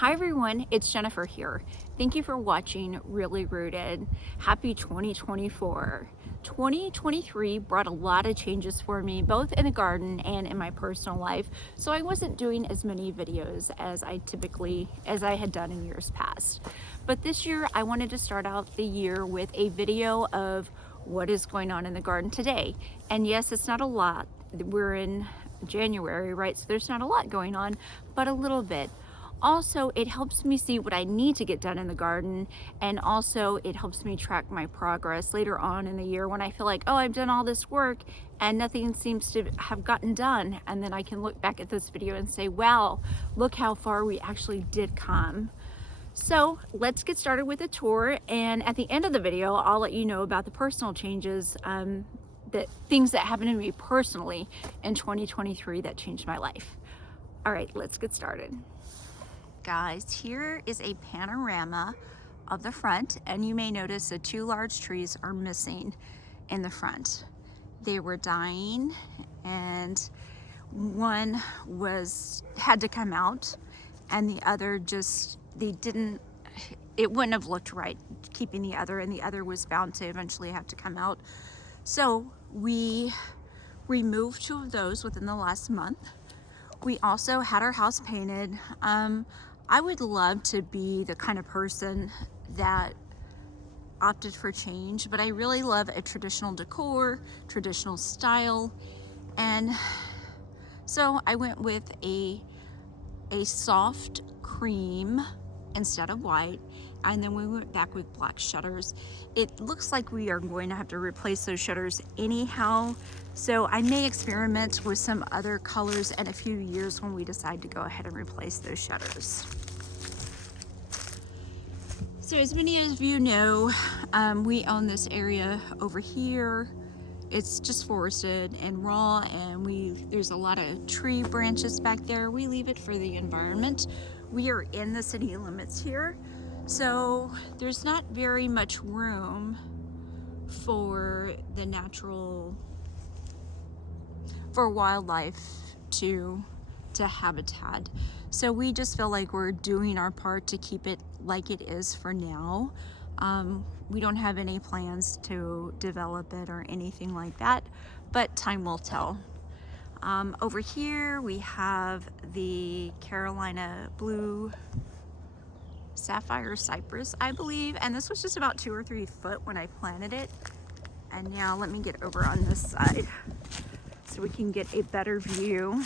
Hi everyone, it's Jennifer here. Thank you for watching Really Rooted. Happy 2024. 2023 brought a lot of changes for me, both in the garden and in my personal life, so I wasn't doing as many videos as I had done in years past. But this year I wanted to start out the year with a video of what is going on in the garden today. And yes, it's not a lot. We're in January, right? So there's not a lot going on, but a little bit. Also, it helps me see what I need to get done in the garden, and also it helps me track my progress later on in the year when I feel like, oh, I've done all this work and nothing seems to have gotten done, and then I can look back at this video and say, wow, look how far we actually did come. So let's get started with a tour, and at the end of the video I'll let you know about the personal changes, things that happened to me personally in 2023 that changed my life. All right, let's get started. Guys, here is a panorama of the front, and you may notice the two large trees are missing in the front. They were dying, and one had to come out, and the other it wouldn't have looked right keeping the other, and the other was bound to eventually have to come out. So we removed two of those within the last month. We also had our house painted. I would love to be the kind of person that opted for change, but I really love a traditional decor, traditional style, and so I went with a soft cream instead of white, and then we went back with black shutters. It looks like we are going to have to replace those shutters anyhow, so I may experiment with some other colors in a few years when we decide to go ahead and replace those shutters. So as many of you know, we own this area over here. It's just forested and raw, and there's a lot of tree branches back there. We leave it for the environment. We are in the city limits here, so there's not very much room for wildlife to habitat. So we just feel like we're doing our part to keep it like it is for now. We don't have any plans to develop it or anything like that, but time will tell. Over here we have the Carolina blue sapphire cypress, I believe, and this was just about 2 or 3 foot when I planted it. And now let me get over on this side so we can get a better view.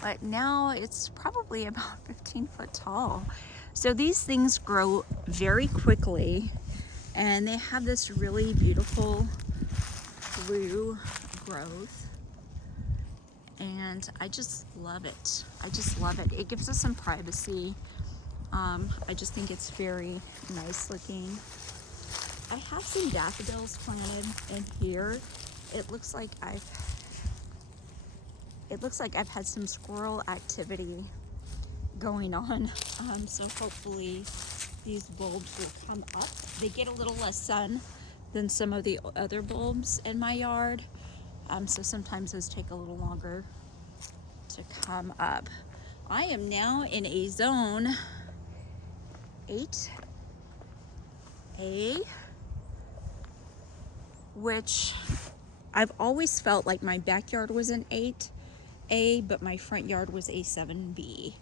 But now it's probably about 15 foot tall. So these things grow very quickly, and they have this really beautiful blue growth, and I just love it. I just love it. It gives us some privacy. I just think it's very nice looking. I have some daffodils planted in here. It looks like I've had some squirrel activity going on, so hopefully these bulbs will come up. They get a little less sun than some of the other bulbs in my yard, so sometimes those take a little longer to come up. I am now in a zone 8A, which I've always felt like my backyard was an 8A, but my front yard was a 7B.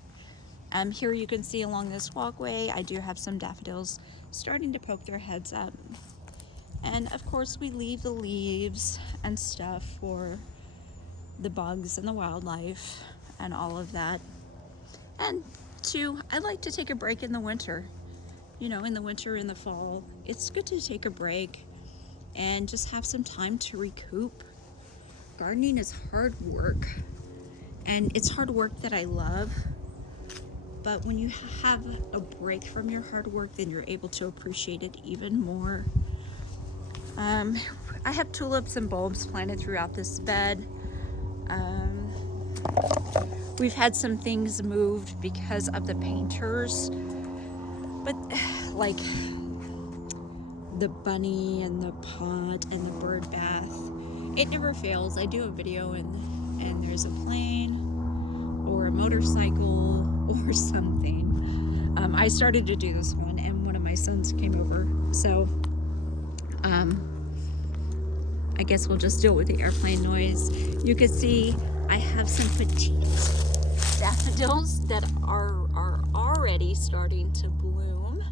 Here you can see along this walkway, I do have some daffodils starting to poke their heads up. And of course we leave the leaves and stuff for the bugs and the wildlife and all of that. And two, I like to take a break in the winter. You know, in the winter, in the fall, it's good to take a break and just have some time to recoup. Gardening is hard work, and it's hard work that I love, but when you have a break from your hard work, then you're able to appreciate it even more. I have tulips and bulbs planted throughout this bed. We've had some things moved because of the painters, but like the bunny and the pot and the bird bath, it never fails. I do a video and there's a plane or a motorcycle or something. I started to do this one and one of my sons came over, so I guess we'll just deal with the airplane noise. You can see I have some petite daffodils that are already starting to bloom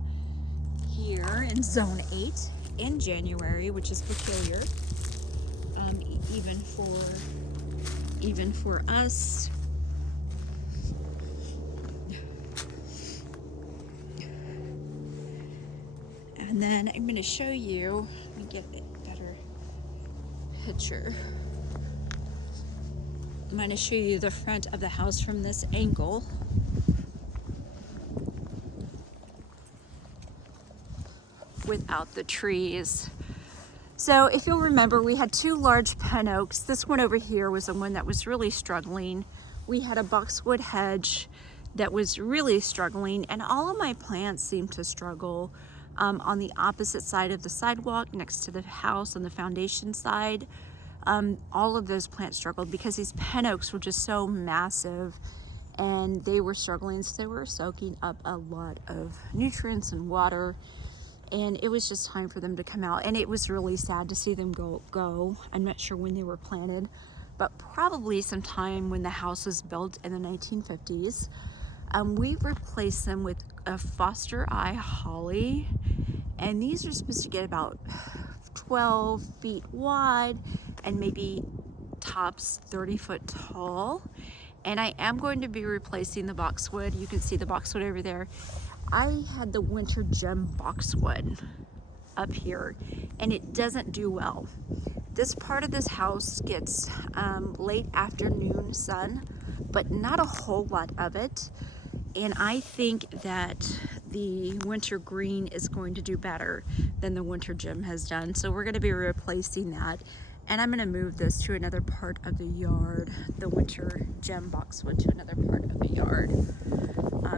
here in Zone 8 in January, which is peculiar, even for us. And then I'm going to show you, let me get a better picture. I'm going to show you the front of the house from this angle. Without the trees. So if you'll remember, we had 2 large pine oaks. This one over here was the one that was really struggling. We had a boxwood hedge that was really struggling, and all of my plants seemed to struggle. On the opposite side of the sidewalk next to the house on the foundation side, all of those plants struggled because these pine oaks were just so massive and they were struggling, so they were soaking up a lot of nutrients and water, and it was just time for them to come out. And it was really sad to see them go. I'm not sure when they were planted, but probably sometime when the house was built in the 1950s. We replaced them with a Foster Eye holly, and these are supposed to get about 12 feet wide and maybe tops 30 foot tall. And I am going to be replacing the boxwood. You can see the boxwood over there. I had the winter gem boxwood up here, and it doesn't do well. This part of this house gets late afternoon sun, but not a whole lot of it. And I think that the winter green is going to do better than the winter gem has done. So we're going to be replacing that. And I'm going to move this to another part of the yard, the winter gem boxwood to another part of the yard,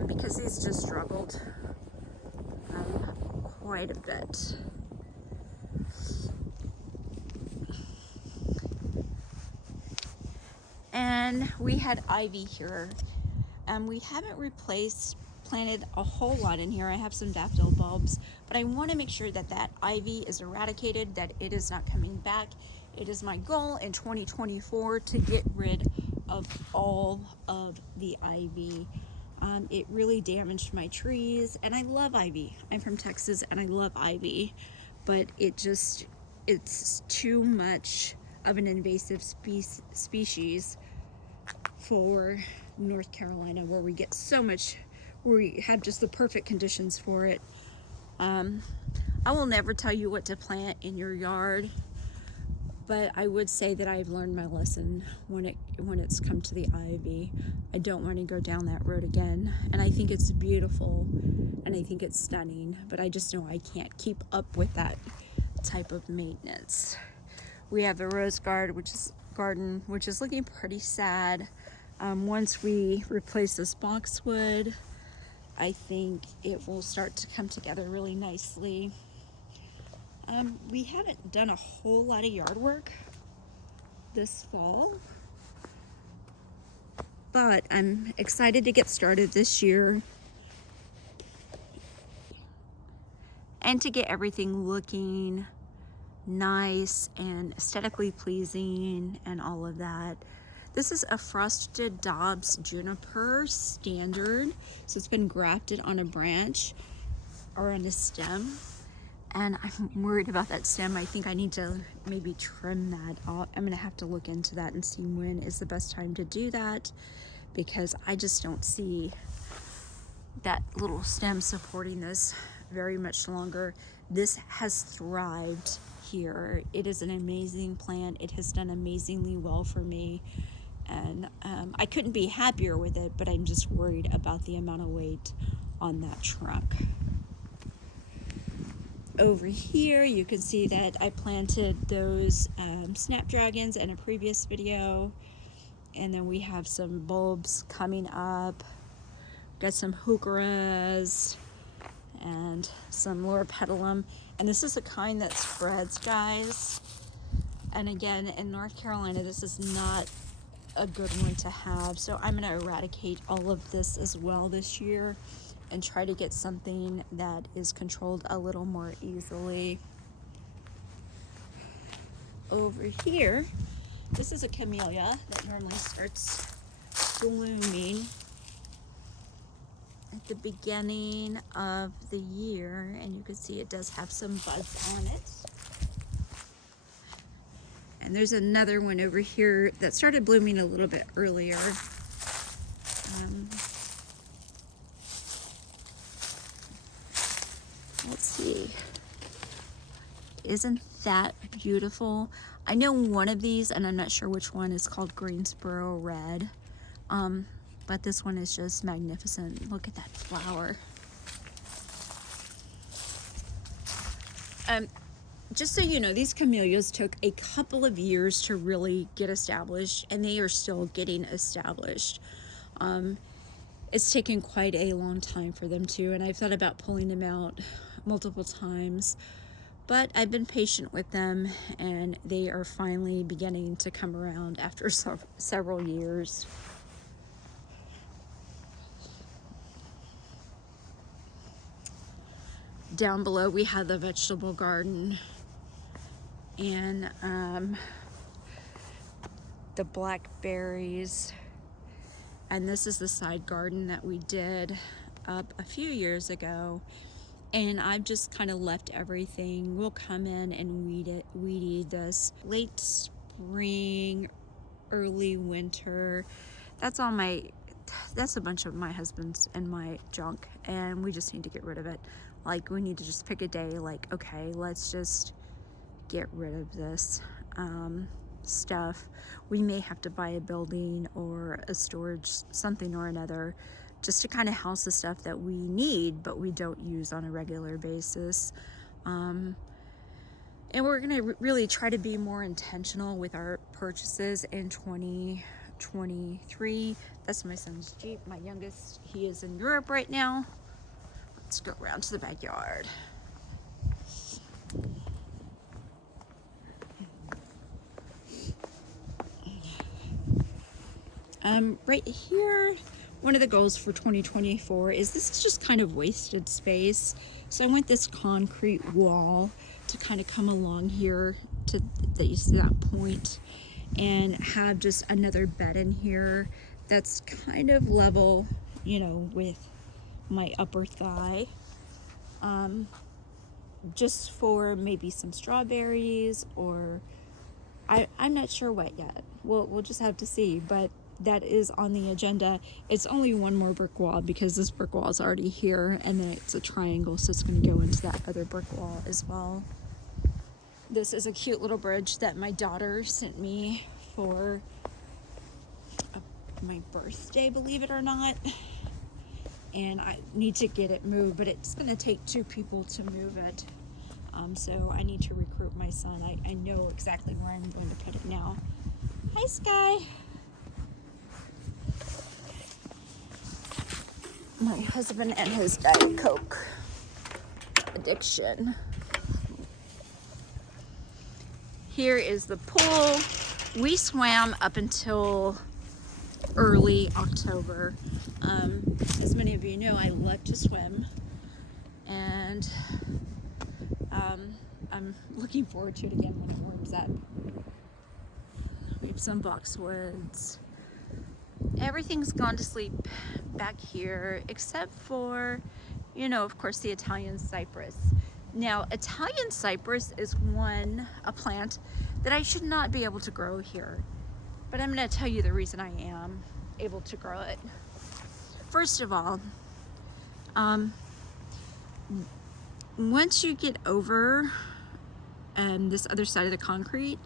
because these just struggled quite a bit. And we had ivy here. We haven't planted a whole lot in here. I have some daffodil bulbs, but I want to make sure that that ivy is eradicated, that it is not coming back. It is my goal in 2024 to get rid of all of the ivy. It really damaged my trees, and I love ivy. I'm from Texas and I love ivy, but it's too much of an invasive species for North Carolina, where we get so much, where we have just the perfect conditions for it. I will never tell you what to plant in your yard, but I would say that I've learned my lesson when it's come to the ivy. I don't want to go down that road again, and I think it's beautiful and I think it's stunning, but I just know I can't keep up with that type of maintenance. We have the rose garden, which is looking pretty sad. Once we replace this boxwood, I think it will start to come together really nicely. We haven't done a whole lot of yard work this fall, but I'm excited to get started this year and to get everything looking nice and aesthetically pleasing and all of that. This is a frosted Dobbs juniper standard, so it's been grafted on a branch or on a stem, and I'm worried about that stem. I think I need to maybe trim that off. I'm gonna have to look into that and see when is the best time to do that, because I just don't see that little stem supporting this very much longer. This has thrived here. It is an amazing plant. It has done amazingly well for me, and I couldn't be happier with it, but I'm just worried about the amount of weight on that trunk. Over here you can see that I planted those snapdragons in a previous video, and then we have some bulbs coming up. Got some heucheras and some loropetalum, and this is a kind that spreads, guys. And again, in North Carolina, this is not a good one to have. So I'm going to eradicate all of this as well this year and try to get something that is controlled a little more easily. Over here, this is a camellia that normally starts blooming at the beginning of the year, and you can see it does have some buds on it. And there's another one over here that started blooming a little bit earlier. Let's see. Isn't that beautiful? I know one of these, and I'm not sure which one, is called Greensboro Red. But this one is just magnificent. Look at that flower. Just so you know, these camellias took a couple of years to really get established, and they are still getting established. It's taken quite a long time for them to, and I've thought about pulling them out multiple times, but I've been patient with them, and they are finally beginning to come around after several years. Down below we have the vegetable garden, and the blackberries, and this is the side garden that we did up a few years ago, and I've just kind of left everything. We'll come in and weed eat this late spring, early winter. That's a bunch of my husband's and my junk, and we just need to get rid of it. Like, we need to just pick a day, like, okay, let's just get rid of this stuff. We may have to buy a building or a storage, something or another, just to kind of house the stuff that we need but we don't use on a regular basis. And we're gonna really try to be more intentional with our purchases in 2023. That's my son's Jeep, my youngest. He is in Europe right now. Let's go around to the backyard. Right here, one of the goals for 2024 is this is just kind of wasted space. So I want this concrete wall to kind of come along here to that you see that point, and have just another bed in here that's kind of level, you know, with my upper thigh. Just for maybe some strawberries, or I'm not sure what yet. We'll just have to see, but that is on the agenda. It's only one more brick wall because this brick wall is already here, and then it's a triangle, so it's going to go into that other brick wall as well. This is a cute little bridge that my daughter sent me for my birthday, believe it or not. And I need to get it moved, but it's going to take 2 people to move it. So I need to recruit my son. I know exactly where I'm going to put it now. Hi, Sky. My husband and his Diet Coke addiction. Here is the pool. We swam up until early October. As many of you know, I love to swim, and I'm looking forward to it again when it warms up. We have some boxwoods. Everything's gone to sleep back here except for, you know, of course, the Italian cypress. Now, Italian cypress is a plant that I should not be able to grow here, but I'm going to tell you the reason I am able to grow it. First of all, once you get over this other side of the concrete,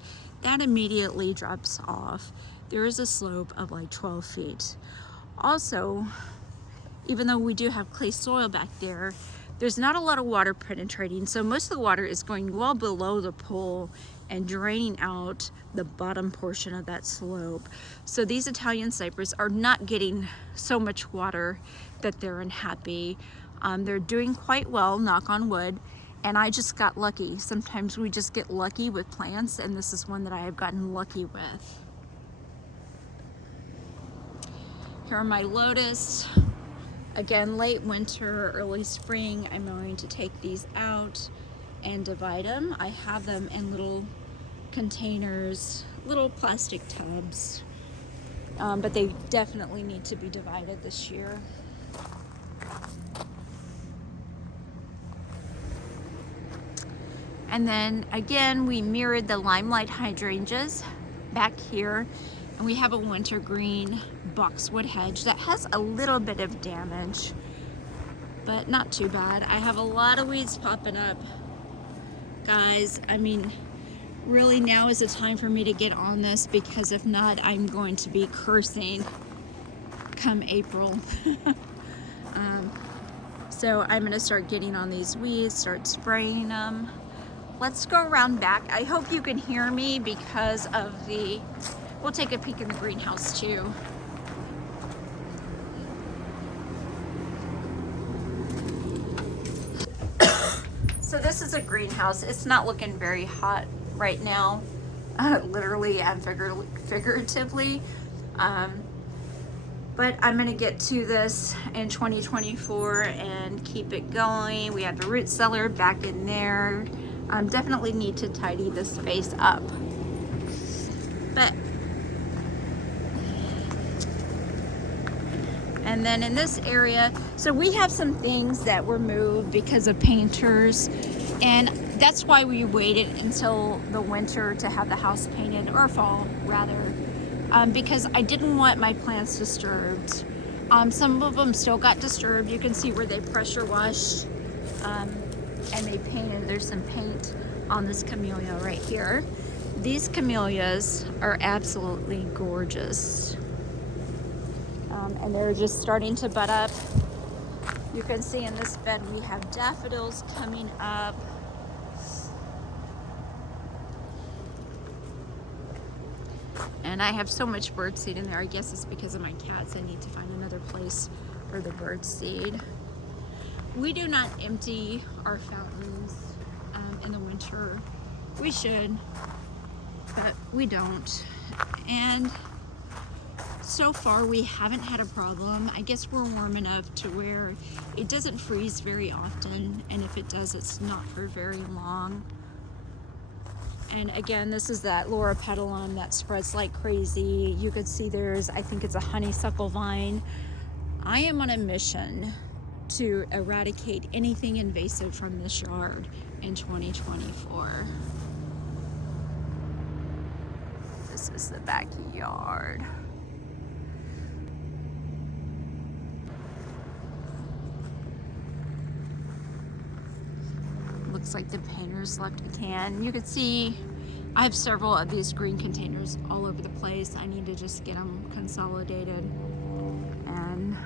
that immediately drops off. There is a slope of like 12 feet. Also, even though we do have clay soil back there, there's not a lot of water penetrating, so most of the water is going well below the pool and draining out the bottom portion of that slope. So these Italian cypress are not getting so much water that they're unhappy. They're doing quite well, knock on wood, and I just got lucky. Sometimes we just get lucky with plants, and this is one that I have gotten lucky with. Here are my lotus. Again, late winter, early spring. I'm going to take these out and divide them. I have them in little containers, little plastic tubs, but they definitely need to be divided this year. And then again, we mirrored the limelight hydrangeas back here, and we have a wintergreen boxwood hedge that has a little bit of damage, but not too bad. I have a lot of weeds popping up, guys. I mean, really now is the time for me to get on this, because if not, I'm going to be cursing come April. So I'm gonna start getting on these weeds, start spraying them. Let's go around back. I hope you can hear me because of the, we'll take a peek in the greenhouse too. So this is a greenhouse. It's not looking very hot right now, literally and figuratively. But I'm gonna get to this in 2024 and keep it going. We have the root cellar back in there. Definitely need to tidy this space up. But, and then in this area, so we have some things that were moved because of painters, and that's why we waited until the winter to have the house painted, or fall rather, because I didn't want my plants disturbed. Some of them still got disturbed. You can see where they pressure washed and they painted. There's some paint on this camellia right here. These camellias are absolutely gorgeous. And they're just starting to bud up. You can see in this bed we have daffodils coming up. And I have so much birdseed in there. I guess it's because of my cats. I need to find another place for the birdseed. We do not empty our fountains in the winter. We should, but we don't. And so far we haven't had a problem. I guess we're warm enough to where it doesn't freeze very often, and if it does, it's not for very long. And again, this is that Loropetalum that spreads like crazy. You could see there's, I think it's a honeysuckle vine. I am on a mission to eradicate anything invasive from this yard in 2024. This is the backyard. Looks like the painters left a can. You can see I have several of these green containers all over the place. I need to just get them consolidated and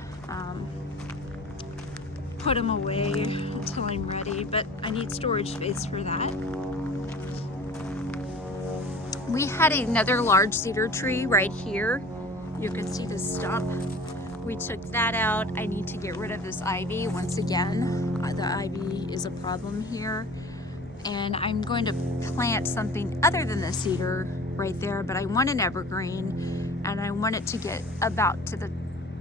put them away until I'm ready, but I need storage space for that. We had another large cedar tree right here. You can see the stump. We took that out. I need to get rid of this ivy once again. The ivy is a problem here. And I'm going to plant something other than the cedar right there, but I want an evergreen, and I want it to get about to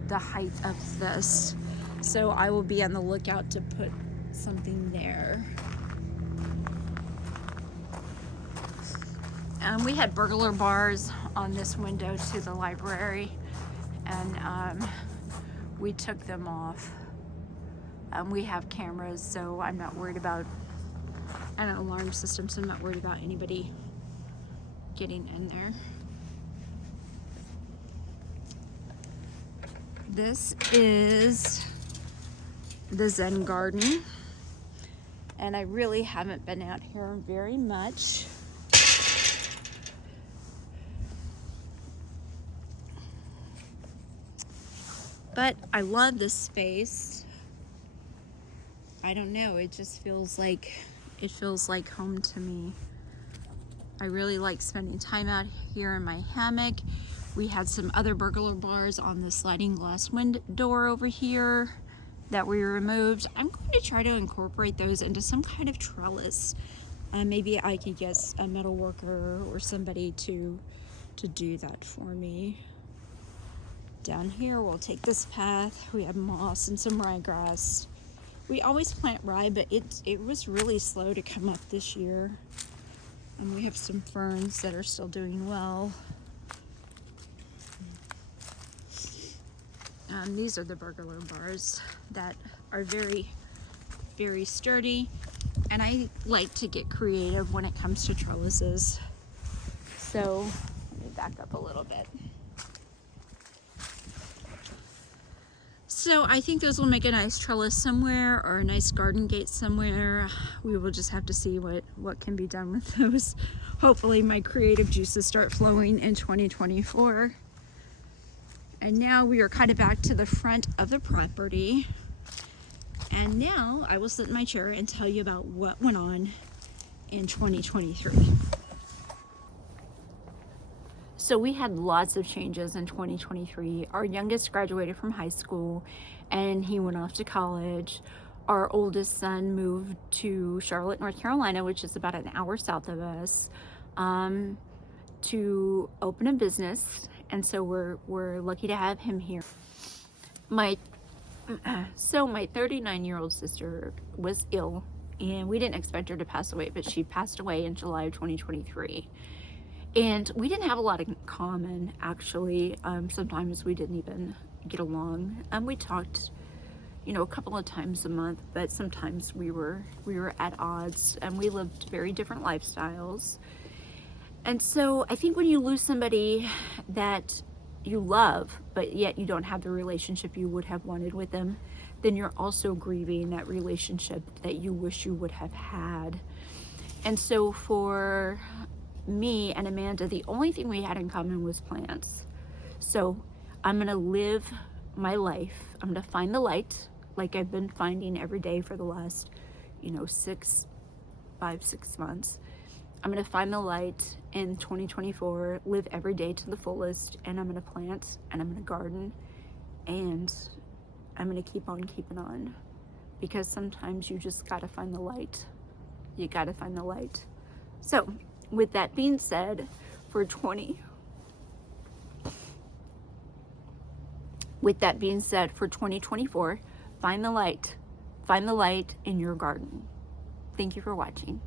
the height of this. So I will be on the lookout to put something there. We had burglar bars on this window to the library, and we took them off. We have cameras, so I'm not worried about, and an alarm system, so I'm not worried about anybody getting in there. This is the Zen garden, and I really haven't been out here very much. But I love this space. I don't know, it just feels like home to me. I really like spending time out here in my hammock. We had some other burglar bars on the sliding glass window door over here that we removed. I'm going to try to incorporate those into some kind of trellis. Maybe I could get a metal worker or somebody to do that for me. Down here, we'll take this path. We have moss and some ryegrass. We always plant rye, but it was really slow to come up this year. And we have some ferns that are still doing well. These are the burglar bars that are very, very sturdy. And I like to get creative when it comes to trellises. So let me back up a little bit. So I think those will make a nice trellis somewhere, or a nice garden gate somewhere. We will just have to see what can be done with those. Hopefully my creative juices start flowing in 2024. And now we are kind of back to the front of the property. And now I will sit in my chair and tell you about what went on in 2023. So we had lots of changes in 2023. Our youngest graduated from high school and he went off to college. Our oldest son moved to Charlotte, North Carolina, which is about an hour south of us, to open a business. And so we're lucky to have him here. My 39-year-old sister was ill, and we didn't expect her to pass away, but she passed away in July of 2023. And we didn't have a lot in common, actually. Sometimes we didn't even get along. We talked, a couple of times a month, but sometimes we were at odds, and we lived very different lifestyles. And so I think when you lose somebody that you love, but yet you don't have the relationship you would have wanted with them, then you're also grieving that relationship that you wish you would have had. And so for me and Amanda, the only thing we had in common was plants. So I'm gonna live my life. I'm gonna find the light, like I've been finding every day for the last, 6 months. I'm gonna find the light in 2024, live every day to the fullest, and I'm gonna plant, and I'm gonna garden, and I'm gonna keep on keeping on. Because sometimes you just gotta find the light. You gotta find the light. So, with that being said, for 2024, find the light. Find the light in your garden. Thank you for watching.